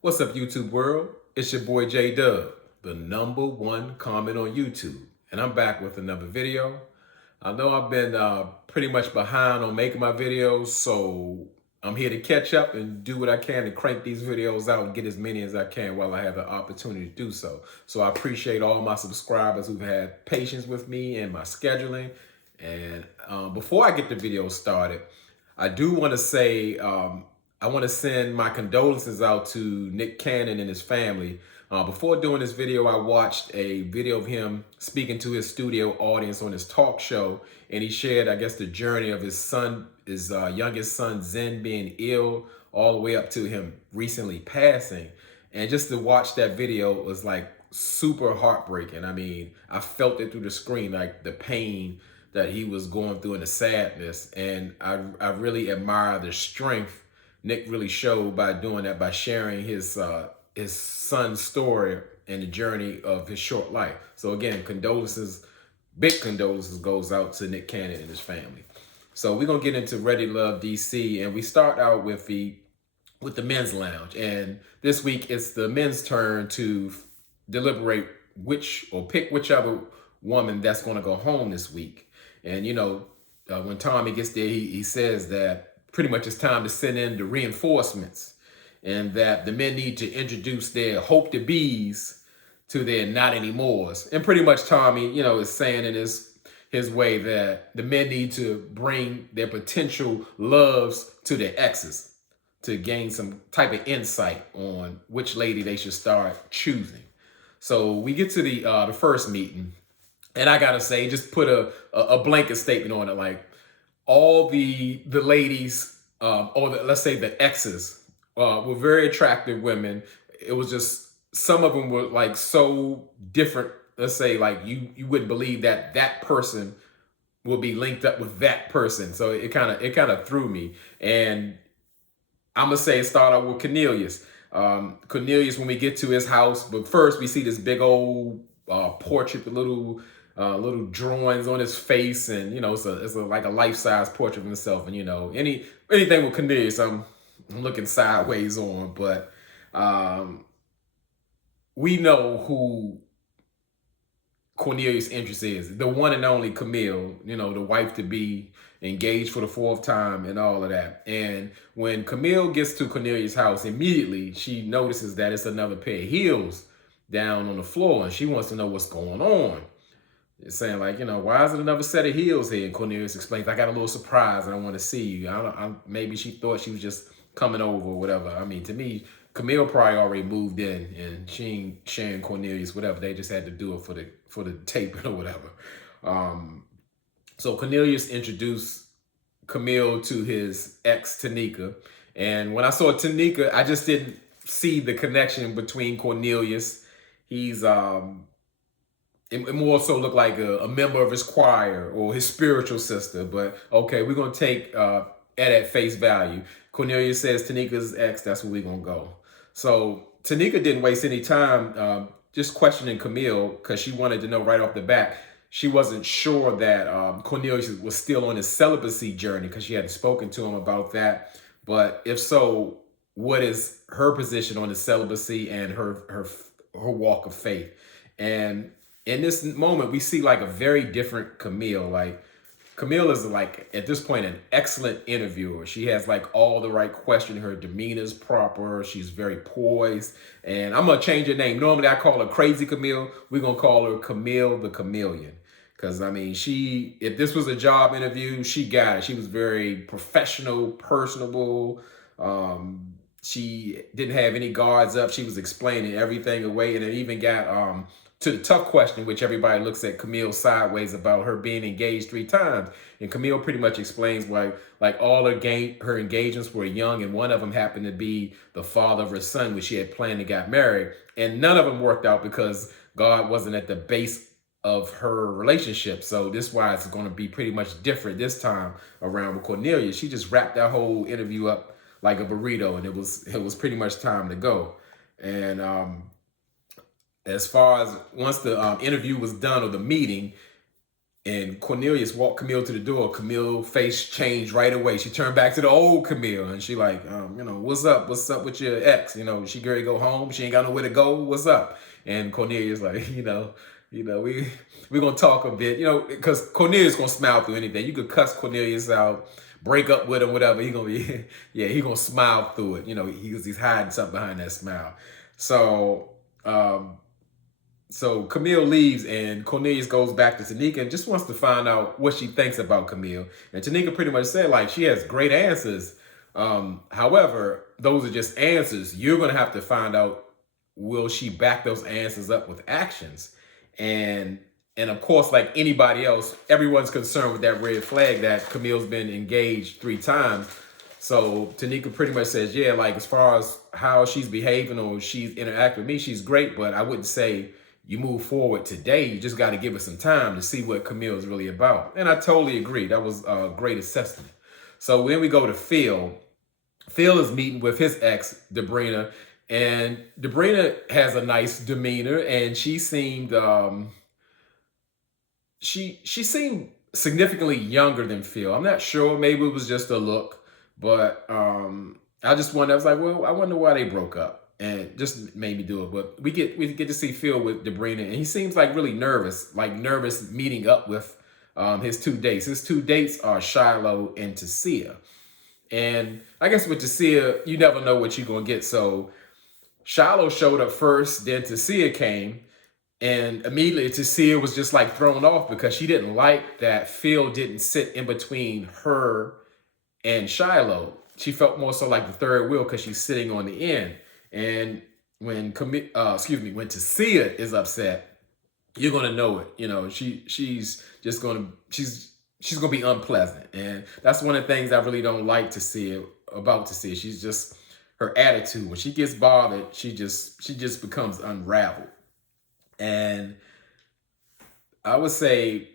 What's up, YouTube world? It's your boy J Dub, the #1 comment on YouTube, and I'm back with another video. I know I've been pretty much behind on making my videos, so I'm here to catch up and do what I can to crank these videos out and get as many as I can while I have the opportunity to do so. So I appreciate all my subscribers who've had patience with me and my scheduling. And before I get the video started, I do want to say I want to send my condolences out to Nick Cannon and his family. Before doing this video, I watched a video of him speaking to his studio audience on his talk show, and he shared, I guess, the journey of his son, his youngest son, Zen, being ill, all the way up to him recently passing. And just to watch that video was like super heartbreaking. I mean, I felt it through the screen, like the pain that he was going through and the sadness. And I really admire the strength Nick really showed by doing that, by sharing his son's story and the journey of his short life. So again, condolences, big condolences goes out to Nick Cannon and his family. So we're gonna get into Ready Love DC, and we start out with the men's lounge. And this week it's the men's turn to deliberate pick whichever woman that's gonna go home this week. And when Tommy gets there, he says that pretty much it's time to send in the reinforcements, and that the men need to introduce their hope-to-be's to their not anymores. And pretty much Tommy, is saying in his way that the men need to bring their potential loves to their exes to gain some type of insight on which lady they should start choosing. So we get to the first meeting, and I gotta say, just put a blanket statement on it, like all the ladies, let's say the exes, were very attractive women. It was just, some of them were like so different. Let's say like you wouldn't believe that person will be linked up with that person. So it kind of threw me. And I'm gonna say start out with Cornelius. Cornelius, when we get to his house, but first we see this big old portrait, the little drawings on his face, and it's like a life-size portrait of himself. And anything with Cornelius, I'm looking sideways on. But we know who Cornelius' interest is, the one and only Camille, the wife to be, engaged for the 4th time and all of that. And when Camille gets to Cornelius' house, immediately she notices that it's another pair of heels down on the floor, and she wants to know what's going on. It's saying like, why is it another set of heels here? And Cornelius explains, I got a little surprise and I want to see you. Maybe she thought she was just coming over or whatever. I mean, to me, Camille probably already moved in, and she ain't sharing Cornelius, whatever. They just had to do it for the taping or whatever. So Cornelius introduced Camille to his ex, Tanika. And when I saw Tanika, I just didn't see the connection between Cornelius. He's it more so looked like a member of his choir or his spiritual sister. But okay, we're going to take at face value. Cornelius says Tanika's ex, that's where we're going to go. So Tanika didn't waste any time just questioning Camille, because she wanted to know right off the bat. She wasn't sure that Cornelius was still on his celibacy journey, because she hadn't spoken to him about that. But if so, what is her position on the celibacy and her walk of faith? And in this moment, we see like a very different Camille. Like Camille is like, at this point, an excellent interviewer. She has like all the right questions. Her demeanor is proper. She's very poised. And I'm going to change her name. Normally I call her Crazy Camille. We're going to call her Camille the Chameleon. Because I mean, if this was a job interview, she got it. She was very professional, personable. She didn't have any guards up. She was explaining everything away. And it even got to the tough question, which everybody looks at Camille sideways, about her being engaged 3 times. And Camille pretty much explains why, like, all her engagements were young, and one of them happened to be the father of her son, which she had planned to get married. And none of them worked out because God wasn't at the base of her relationship. So this is why it's going to be pretty much different this time around with Cornelia. She just wrapped that whole interview up like a burrito, and it was pretty much time to go. And as far as once the interview was done, or the meeting, And Cornelius walked Camille to the door. Camille face changed right away. She turned back to the old Camille, and she like, what's up? What's up with your ex? She ready to go home. She ain't got nowhere to go. What's up? And Cornelius like, we gonna talk a bit, because Cornelius gonna smile through anything. You could cuss Cornelius out, break up with him, whatever. He gonna be, he gonna smile through it. He's hiding something behind that smile. So Camille leaves and Cornelius goes back to Tanika and just wants to find out what she thinks about Camille. And Tanika pretty much said, like, she has great answers. However, those are just answers. You're going to have to find out, will she back those answers up with actions? And of course, like anybody else, everyone's concerned with that red flag that Camille's been engaged 3 times. So Tanika pretty much says, yeah, like as far as how she's behaving or she's interacting with me, she's great, but I wouldn't say you move forward today. You just got to give it some time to see what Camille is really about. And I totally agree. That was a great assessment. So then we go to Phil. Phil is meeting with his ex, Debrina, and Debrina has a nice demeanor, and she seemed she seemed significantly younger than Phil. I'm not sure. Maybe it was just a look, but I was like, well, I wonder why they broke up. And just made me do it. But we get to see Phil with Debrina, and he seems like really nervous meeting up with his 2 dates. His 2 dates are Shiloh and Tasia. And I guess with Tasia, you never know what you're going to get. So Shiloh showed up first, then Tasia came, and immediately Tasia was just like thrown off because she didn't like that Phil didn't sit in between her and Shiloh. She felt more so like the third wheel because she's sitting on the end. And when Tasia is upset, you're gonna know it. She's gonna be unpleasant, and that's one of the things I really don't like about Tasia. She's just her attitude. When she gets bothered, she just becomes unraveled. And I would say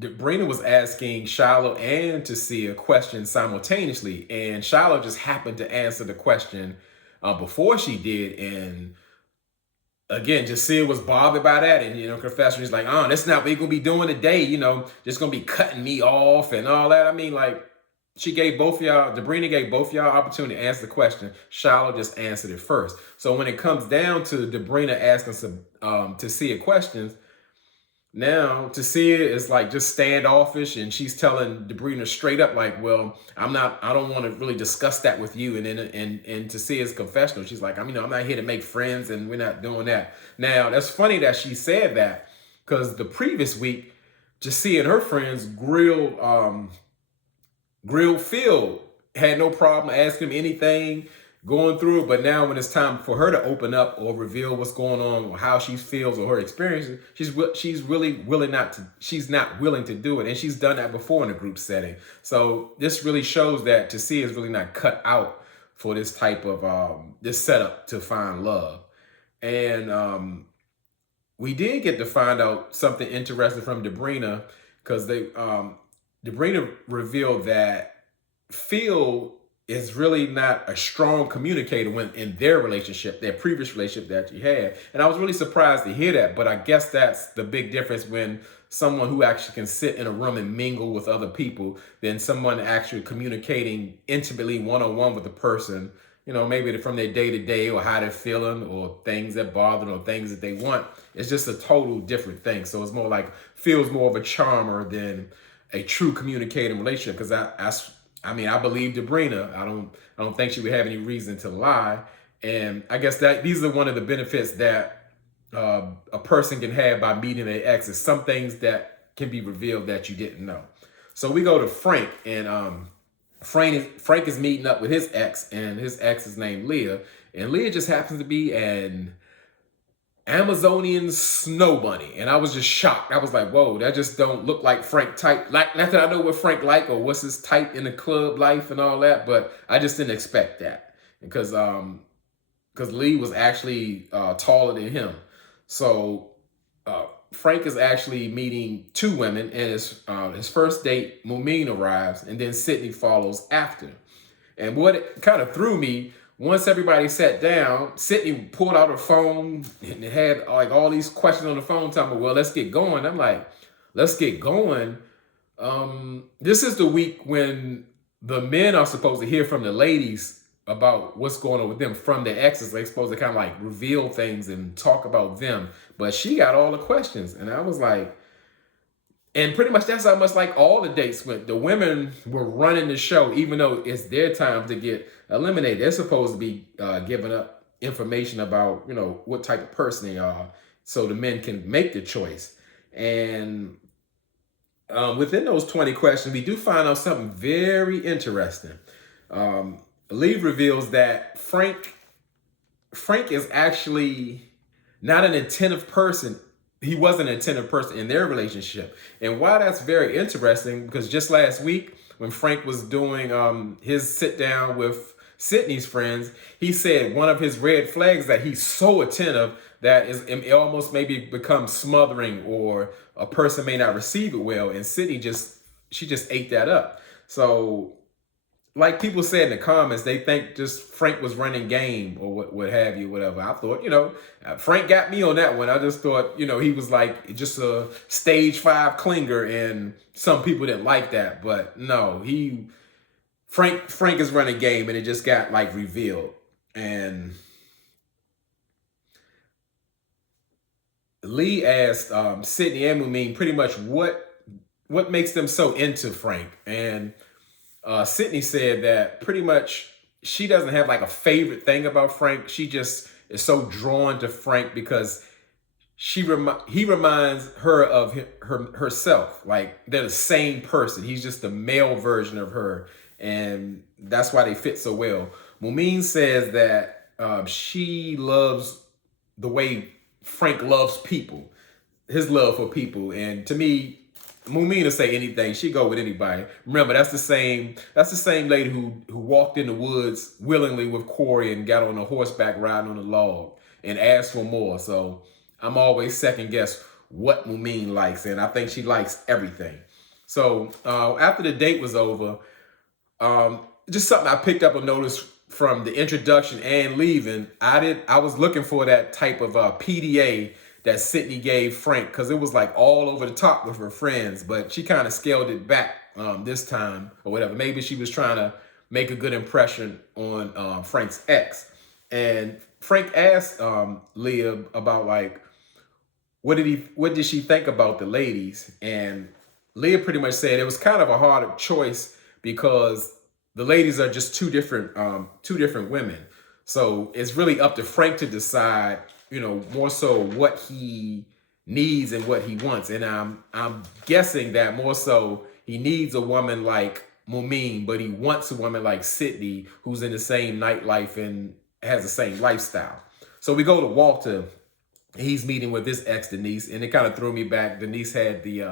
Debrina was asking Shiloh and Tasia questions simultaneously, and Shiloh just happened to answer the question before she did. And again, Tasia was bothered by that, and Professor is like, that's not what you're gonna be doing today. Just gonna be cutting me off and all that. I mean, like, she gave both y'all, Debrina gave both y'all opportunity to answer the question. Shiloh just answered it first. So when it comes down to Debrina asking some Tasia questions, now Tasia is like just standoffish, and she's telling Debrina straight up, like, well, I don't want to really discuss that with you. And then in Tasia's confessional, she's like, I'm not here to make friends, and we're not doing that. Now, that's funny that she said that, because the previous week, Tasia and her friends grilled Phil, had no problem asking him anything, going through it. But now when it's time for her to open up or reveal what's going on or how she feels or her experiences, she's not willing to do it. And she's done that before in a group setting. So this really shows that Tasia is really not cut out for this type of this setup to find love. And we did get to find out something interesting from Debrina, because Debrina revealed that Phil is really not a strong communicator when in their relationship, their previous relationship that you had. And I was really surprised to hear that, but I guess that's the big difference when someone who actually can sit in a room and mingle with other people than someone actually communicating intimately one-on-one with a person, maybe from their day-to-day or how they're feeling or things that bother them or things that they want. It's just a total different thing. So it's more like, feels more of a charmer than a true communicating relationship, because I believe Debrina. I don't think she would have any reason to lie. And I guess that these are one of the benefits that a person can have by meeting their exes. Some things that can be revealed that you didn't know. So we go to Frank, and Frank is meeting up with his ex, and his ex is named Leah. And Leah just happens to be an Amazonian snow bunny. And I was just shocked. I was like, whoa, that just don't look like Frank type. Like, not that I know what Frank like or what's his type in the club life and all that, but I just didn't expect that, because Lee was actually taller than him. So Frank is actually meeting 2 women, and his first date, Mumine, arrives, and then Sydney follows after. And what kind of threw me once everybody sat down, Sydney pulled out her phone and it had like all these questions on the phone telling me, well, let's get going. I'm like, let's get going. This is the week when the men are supposed to hear from the ladies about what's going on with them from the exes. They're supposed to kind of like reveal things and talk about them. But she got all the questions. And I was like, and pretty much that's how much like all the dates went. The women were running the show, even though it's their time to get eliminated. They're supposed to be giving up information about, you know, what type of person they are so the men can make the choice. And within those 20 questions, we do find out something very interesting. Lee reveals that Frank is actually not an attentive person. He wasn't an attentive person in their relationship. And why that's very interesting, because just last week when Frank was doing his sit down with Sydney's friends, he said one of his red flags that he's so attentive that it almost maybe becomes smothering, or a person may not receive it well. And Sydney she just ate that up. So like people said in the comments, they think just Frank was running game or what have you, whatever. I thought, you know, Frank got me on that one. I just thought, you know, he was like just a stage 5 clinger, and some people didn't like that. But no, Frank is running game, and it just got like revealed. And Lee asked Sydney and Mumin pretty much what makes them so into Frank. And Sydney said that pretty much she doesn't have like a favorite thing about Frank. She just is so drawn to Frank because he reminds her of herself. Like they're the same person. He's just the male version of her, and that's why they fit so well. Mumin says that she loves the way Frank loves people, his love for people. And to me, Mumin will say anything. She go with anybody. Remember, that's the same lady who walked in the woods willingly with Corey and got on a horseback riding on a log and asked for more. So I'm always second guess what Mumin likes, and I think she likes everything. So after the date was over, just something I picked up a notice from the introduction and leaving. I was looking for that type of PDA that Sydney gave Frank, because it was like all over the top with her friends, but she kind of scaled it back this time or whatever. Maybe she was trying to make a good impression on Frank's ex. And Frank asked Leah about like, what did she think about the ladies? And Leah pretty much said it was kind of a hard choice because the ladies are just two different women. So it's really up to Frank to decide, you know, more so what he needs and what he wants. And I'm guessing that more so he needs a woman like Mumin, but he wants a woman like Sydney who's in the same nightlife and has the same lifestyle. So we go to Walter. He's meeting with his ex, Denise, and it kind of threw me back. Denise had the,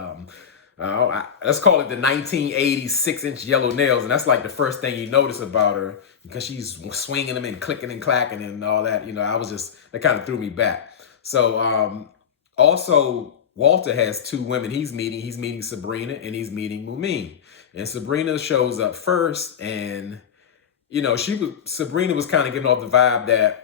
let's call it the 1980s 6-inch yellow nails. And that's like the first thing you notice about her, because she's swinging them and clicking and clacking and all that. You know, that kind of threw me back. So also, Walter has 2 women he's meeting. He's meeting Sabrina and he's meeting Mumin. And Sabrina shows up first, and, you know, Sabrina was kind of getting off the vibe that,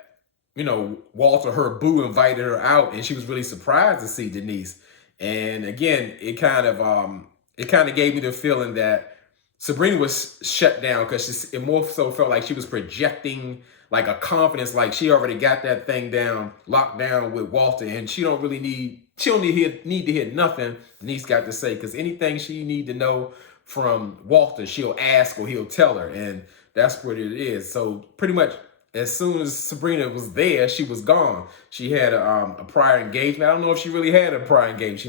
you know, Walter, her boo, invited her out, and she was really surprised to see Denise. And again, it kind of gave me the feeling that Sabrina was shut down, because it more so felt like she was projecting like a confidence, like she already got that thing down, locked down with Walter, and she don't need to hear nothing Denise got to say, because anything she need to know from Walter, she'll ask or he'll tell her, and that's what it is. So pretty much, as soon as Sabrina was there, she was gone. She had a prior engagement. I don't know if she really had a prior engagement. She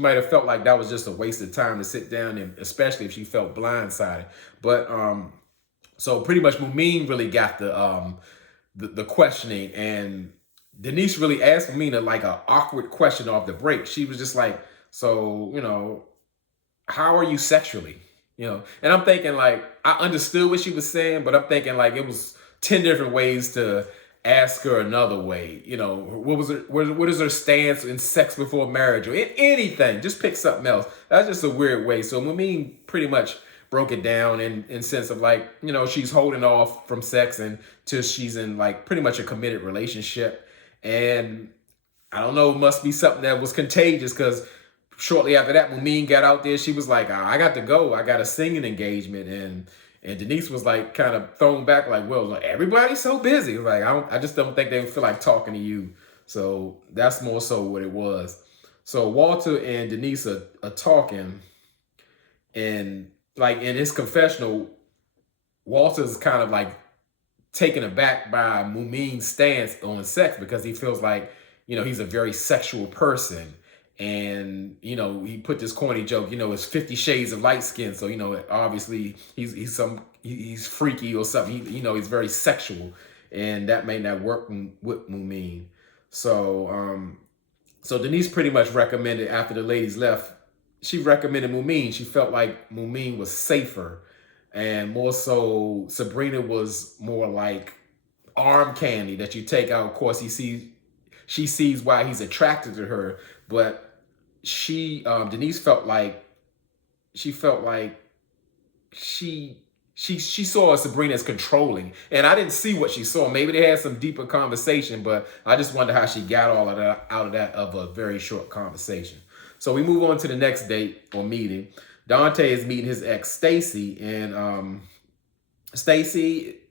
might have felt like that was just a waste of time to sit down, and especially if she felt blindsided. But so pretty much Mumin really got the questioning, and Denise really asked Mumin like an awkward question off the break. She was just like, so, you know, how are you sexually? You know, and I'm thinking like, I understood what she was saying, but I'm thinking like it was 10 different ways to ask her another way. You know, what is her stance in sex before marriage or anything? Just pick something else. That's just a weird way. So Mumin pretty much broke it down in sense of like, she's holding off from sex until she's in like pretty much a committed relationship. And I don't know, it must be something that was contagious, because shortly after that, when Mean got out there, she was like, I got to go. I got a singing engagement. And Denise was like kind of thrown back like, well, everybody's so busy. Like, I just don't think they feel like talking to you. So that's more so what it was. So Walter and Denise are talking, and like in his confessional, Walter's kind of like taken aback by Mumin's stance on sex, because he feels like, he's a very sexual person. And, he put this corny joke, it's 50 shades of light skin. So, obviously he's freaky or something. He's very sexual, and that may not work with Mumin. So, so Denise pretty much recommended, after the ladies left, she recommended Mumin. She felt like Mumin was safer, and more so Sabrina was more like arm candy that you take out. Of course, she sees why he's attracted to her, but Denise felt like she saw Sabrina as controlling, and I didn't see what she saw. Maybe they had some deeper conversation, but I just wonder how she got all of that out of that of a very short conversation. So we move on to the next date or meeting. Dante is meeting his ex Stacy, and Stacy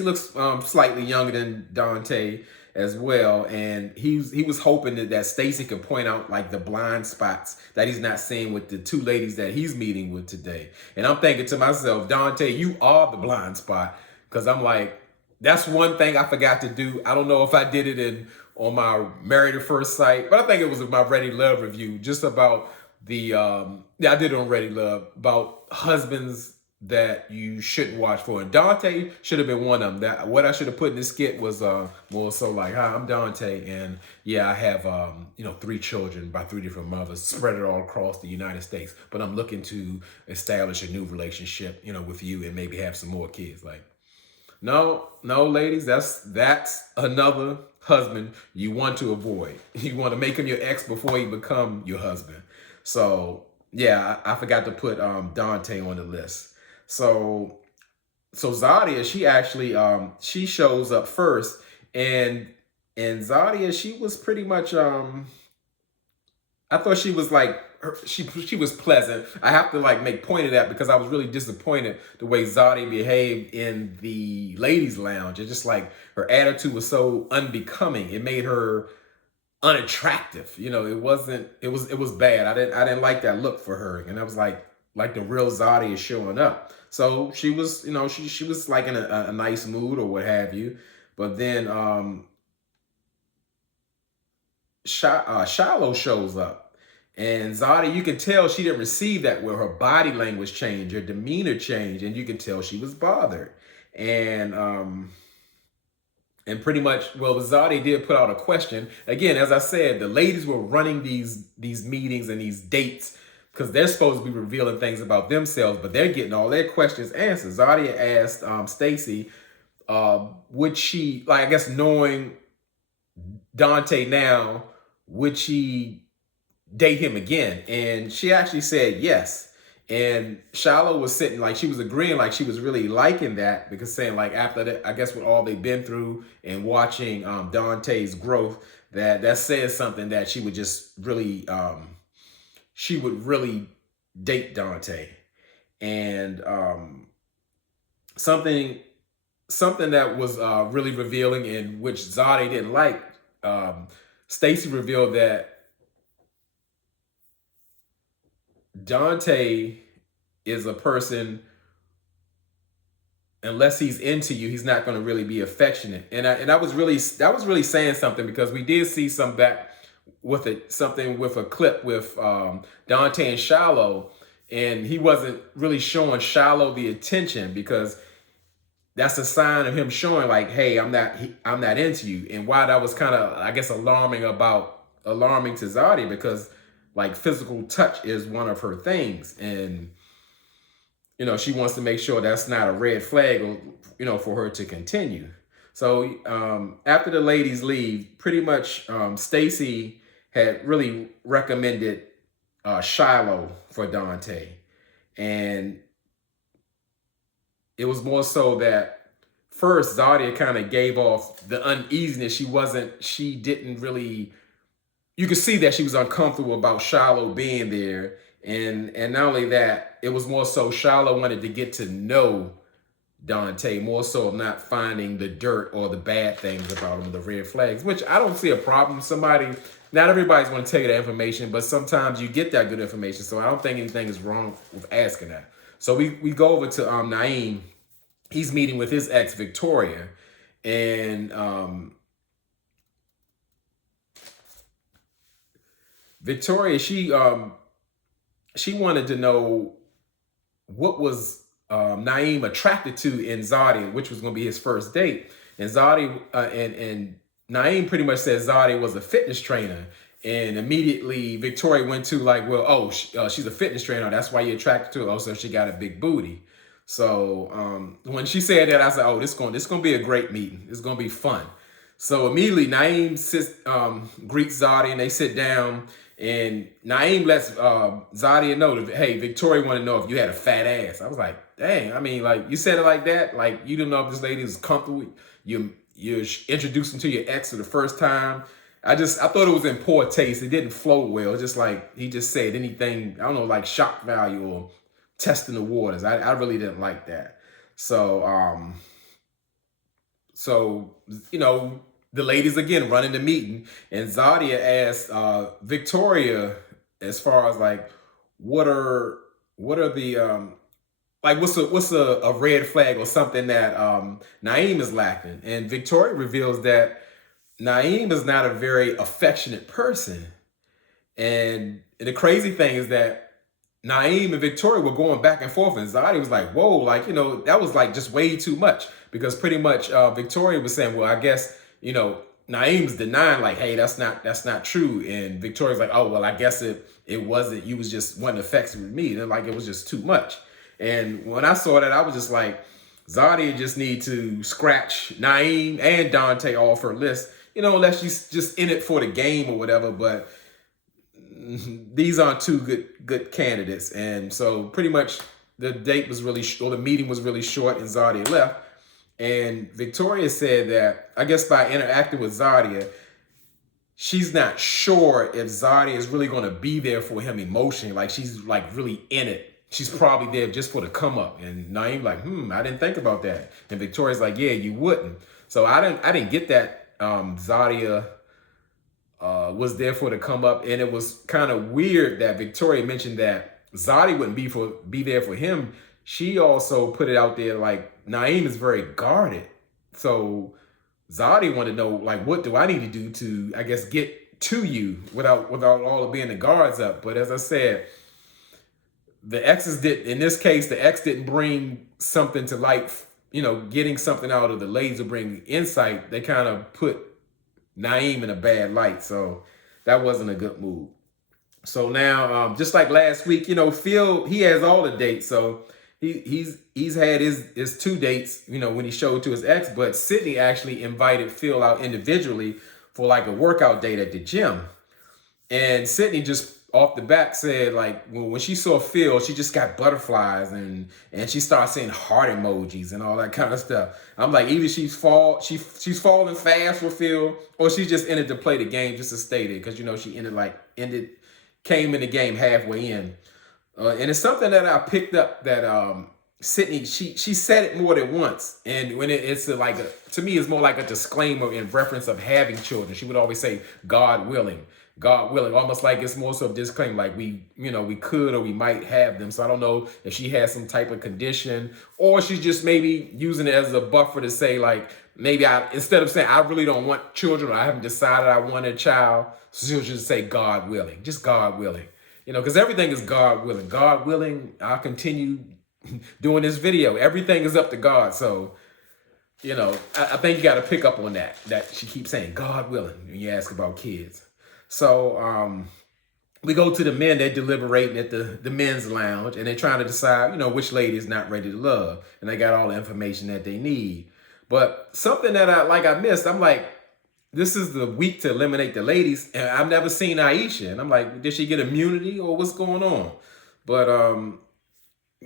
looks slightly younger than Dante as well, and he was hoping that Stacy could point out like the blind spots that he's not seeing with the two ladies that he's meeting with today. And I'm thinking to myself, Dante, you are the blind spot, because I'm like, that's one thing I forgot to do. I don't know if I did it on my Married at First Sight, but I think it was my Ready Love review, just about the yeah, I did it on Ready Love, about husbands that you shouldn't watch for. And Dante should have been one of them. That what I should have put in this skit was more so like, hi, I'm Dante, and yeah, I have 3 children by 3 different mothers spread it all across the United States, but I'm looking to establish a new relationship, with you, and maybe have some more kids. Like, no, ladies, that's another husband you want to avoid. You want to make him your ex before he become your husband. So yeah, I forgot to put Dante on the list. So Zadia, she actually she shows up first, and Zadia, she was pretty much I thought she was like she was pleasant. I have to like make point of that, because I was really disappointed the way Zadia behaved in the ladies' lounge. It's just like her attitude was so unbecoming. It made her unattractive. It was bad. I didn't like that look for her, and I was like the real Zadia is showing up. So she was, she was like in a nice mood or what have you. But then Shiloh shows up, and Zadia, you can tell she didn't receive that well. Her body language changed, her demeanor changed, and you can tell she was bothered. And pretty much, well, Zadia did put out a question. Again, as I said, the ladies were running these meetings and these dates because they're supposed to be revealing things about themselves, but they're getting all their questions answered. Zadia asked Stacy, would she, like, I guess knowing Dante now, would she date him again? And she actually said yes. And Shiloh was sitting like she was agreeing, like she was really liking that, because saying like after that, I guess with all they've been through and watching Dante's growth, that says something that she would just really she would really date Dante. And something that was really revealing, in which Zadia didn't like, Stacy revealed that Dante is a person, unless he's into you, he's not going to really be affectionate. And that was really saying something, because we did see something with a clip with Dante and Shiloh, and he wasn't really showing Shiloh the attention, because that's a sign of him showing like, hey, I'm not into you. And why that was kind of, I guess, alarming to Zadia, because like physical touch is one of her things, and she wants to make sure that's not a red flag, for her to continue. So after the ladies leave, pretty much Stacy had really recommended Shiloh for Dante, and it was more so that first Zadia kind of gave off the uneasiness. She didn't really, you could see that she was uncomfortable about Shiloh being there. And not only that, it was more so Shiloh wanted to get to know Dante, more so not finding the dirt or the bad things about him, the red flags, which I don't see a problem. Not everybody's going to tell you that information, but sometimes you get that good information. So I don't think anything is wrong with asking that. So we go over to Naeem. He's meeting with his ex, Victoria. And Victoria, she wanted to know what was Naeem attracted to in Zadia, which was going to be his first date. And Zadia and Naeem pretty much said Zadia was a fitness trainer. And immediately Victoria went to like, well, oh, she's a fitness trainer. That's why you're attracted to her. Oh, so she got a big booty. So when she said that, I said, oh, this gonna be a great meeting. It's gonna be fun. So immediately Naeem greets Zadia and they sit down. And Naeem lets Zadia know that, hey, Victoria want to know if you had a fat ass. I was like, dang, I mean, like, you said it like that? Like, you didn't know if this lady was comfortable with you. You're introducing to your ex for the first time. I thought it was in poor taste. It didn't flow well. It's just like, he just said anything, I don't know, like shock value or testing the waters. I really didn't like that. So, you know, the ladies again running the meeting, and Zadia asked Victoria as far as like what are the like what's a red flag or something that Naeem is lacking, and Victoria reveals that Naeem is not a very affectionate person, and the crazy thing is that Naeem and Victoria were going back and forth, and Zadia was like, whoa, like, you know, that was like just way too much, because pretty much Victoria was saying, well, I guess, you know, Naeem's denying like, hey, that's not true. And Victoria's like, oh, well, I guess it wasn't, you was just wasn't affected with me. And like, it was just too much. And when I saw that, I was just like, Zadia just need to scratch Naeem and Dante off her list, you know, unless she's just in it for the game or whatever. But these aren't two good candidates. And so pretty much the date was really or the meeting was really short, and Zadia left. And Victoria said that, I guess by interacting with Zadia, she's not sure if Zadia is really going to be there for him emotionally. Like, she's like really in it. She's probably there just for the come up. And Naeem like, I didn't think about that. And Victoria's like, yeah, you wouldn't. So I didn't get that Zadia was there for the come up. And it was kind of weird that Victoria mentioned that Zadia wouldn't be there for him. She also put it out there like Naeem is very guarded. So Zadia wanted to know, like, what do I need to do to, I guess, get to you without all of being the guards up. But as I said, the exes in this case, the ex didn't bring something to light, you know, getting something out of the ladies to bring insight. They kind of put Naeem in a bad light. So that wasn't a good move. So now, just like last week, you know, Phil, he has all the dates. So he's had his 2 dates, you know, when he showed to his ex, but Sydney actually invited Phil out individually for like a workout date at the gym. And Sydney just off the bat said, like, when she saw Phil, she just got butterflies and she started saying heart emojis and all that kind of stuff. I'm like, either she's falling fast for Phil, or she's just in it to play the game just to stay there, because, you know, she came in the game halfway in. And it's something that I picked up that Sydney, she said it more than once. And when to me, it's more like a disclaimer in reference of having children. She would always say, God willing, almost like it's more so a disclaimer, like we could or we might have them. So I don't know if she has some type of condition, or she's just maybe using it as a buffer to say, like, maybe instead of saying I really don't want children, or I haven't decided I want a child, so she'll just say God willing, just God willing. You know, because everything is God willing. God willing, I'll continue doing this video. Everything is up to God. So, you know, I think you got to pick up on that she keeps saying God willing when you ask about kids. So we go to the men. They're deliberating at the men's lounge, and they're trying to decide, you know, which lady is not ready to love. And they got all the information that they need. But something that I missed, I'm like, this is the week to eliminate the ladies, and I've never seen Aisha. And I'm like, did she get immunity or what's going on? But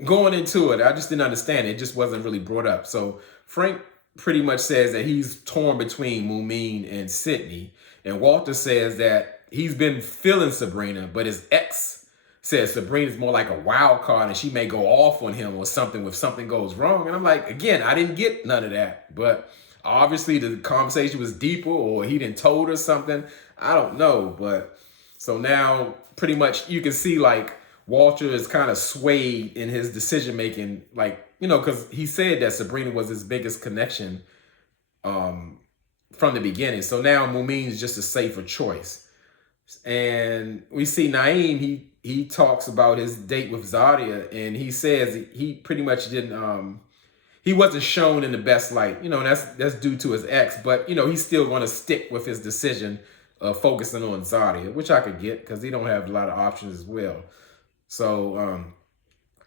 going into it, I just didn't understand it. It just wasn't really brought up. So Frank pretty much says that he's torn between Mumin and Sydney. And Walter says that he's been feeling Sabrina, but his ex says Sabrina's more like a wild card and she may go off on him or something if something goes wrong. And I'm like, again, I didn't get none of that. But obviously the conversation was deeper or he didn't told her something. I don't know. But so now pretty much you can see like Walter is kind of swayed in his decision making, like, you know, because he said that Sabrina was his biggest connection from the beginning. So now Mumin is just a safer choice. And we see Naeem, he talks about his date with Zadia, and he says he pretty much didn't he wasn't shown in the best light. You know, and that's due to his ex, but you know, he's still going to stick with his decision of focusing on Zadia, which I could get because he don't have a lot of options as well. So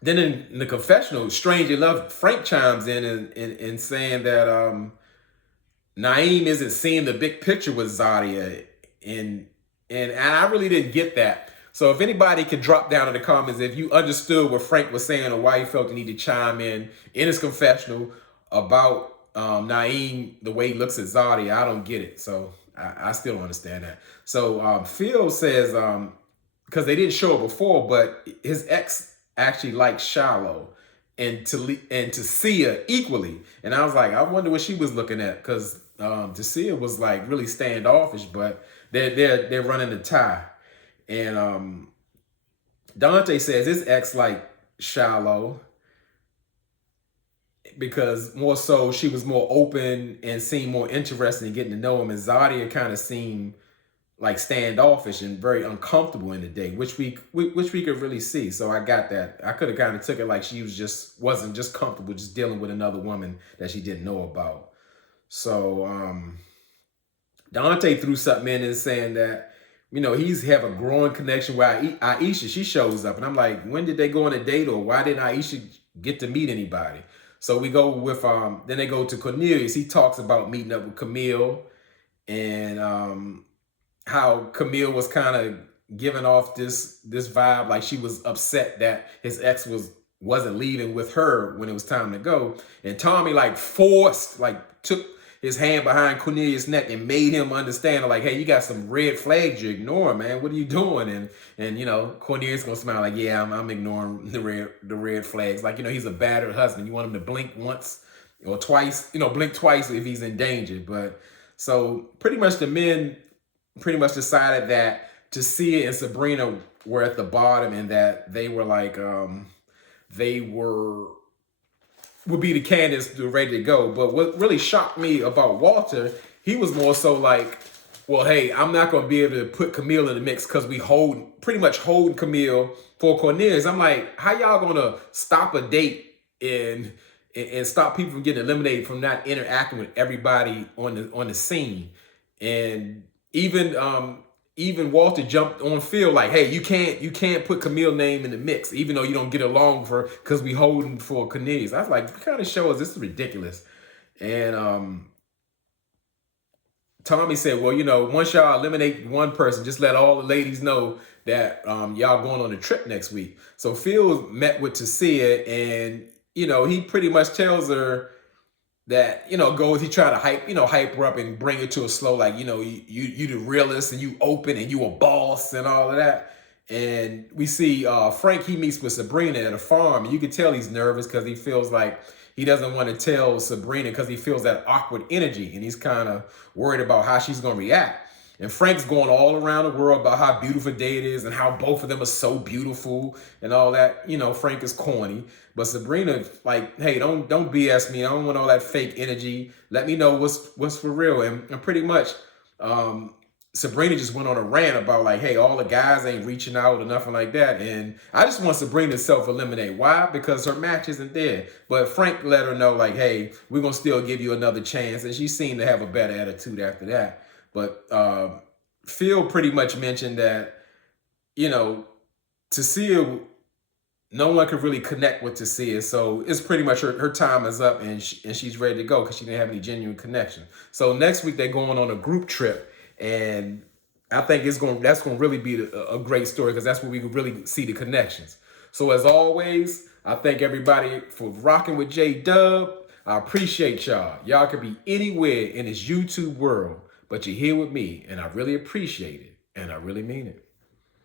then in the confessional, strange enough, Frank chimes in saying that Naeem isn't seeing the big picture with Zadia, and I really didn't get that. So if anybody could drop down in the comments if you understood what Frank was saying or why he felt the need to chime in his confessional about Naeem, the way he looks at Zadia, I don't get it. So I still don't understand that. So Phil says, because they didn't show it before, but his ex actually liked Shiloh and Tasia equally. And I was like, I wonder what she was looking at, because Tasia was like really standoffish, but they're running the tie. And Dante says his ex liked Shiloh because more so she was more open and seemed more interested in getting to know him, and Zadia kind of seemed like standoffish and very uncomfortable in the date, which we could really see. So I got that. I could have kind of took it like she wasn't just comfortable just dealing with another woman that she didn't know about. So Dante threw something in and saying that, you know, he's have a growing connection with Aisha. She shows up, and I'm like, when did they go on a date, or why didn't Aisha get to meet anybody? So we go with then they go to Cornelius. He talks about meeting up with Camille, and how Camille was kind of giving off this vibe like she was upset that his ex wasn't leaving with her when it was time to go. And Tommy like took his hand behind Cornelius' neck and made him understand, like, hey, you got some red flags you're ignoring, man. What are you doing? And you know, Cornelius gonna smile like, yeah, I'm ignoring the red flags. Like, you know, he's a battered husband. You want him to blink once or twice, you know, blink twice if he's in danger. But so pretty much the men pretty much decided that Tasia and Sabrina were at the bottom, and that they were like, they would be the candidates that were ready to go. But what really shocked me about Walter, he was more so like, well, hey, I'm not going to be able to put Camille in the mix because we pretty much hold Camille for Cornelius. I'm like, how y'all going to stop a date and stop people from getting eliminated from not interacting with everybody on the scene? And even Walter jumped on Phil like, hey, you can't put Camille's name in the mix, even though you don't get along because we holding for Cornelius. I was like, what kind of show is this? Is ridiculous. And Tommy said, well, you know, once y'all eliminate one person, just let all the ladies know that y'all going on a trip next week. So Phil met with Tasia, and you know, he pretty much tells her that, you know, he try to hype her up and bring her to a slow, like, you know, you the realist and you open and you a boss and all of that. And we see Frank, he meets with Sabrina at a farm, and you can tell he's nervous because he feels like he doesn't want to tell Sabrina because he feels that awkward energy, and he's kind of worried about how she's going to react. And Frank's going all around the world about how beautiful date is and how both of them are so beautiful and all that. You know, Frank is corny, but Sabrina like, hey, don't BS me. I don't want all that fake energy. Let me know what's for real. And pretty much, Sabrina just went on a rant about like, hey, all the guys ain't reaching out or nothing like that. And I just want Sabrina to self-eliminate. Why? Because her match isn't there. But Frank let her know like, hey, we're going to still give you another chance. And she seemed to have a better attitude after that. But Phil pretty much mentioned that, you know, Tasia, no one could really connect with Tasia. So it's pretty much her time is up, and she's ready to go because she didn't have any genuine connection. So next week they're going on a group trip, and I think that's going to really be a great story because that's where we can really see the connections. So as always, I thank everybody for rocking with J-Dub. I appreciate y'all. Y'all could be anywhere in this YouTube world, but you're here with me, and I really appreciate it, and I really mean it.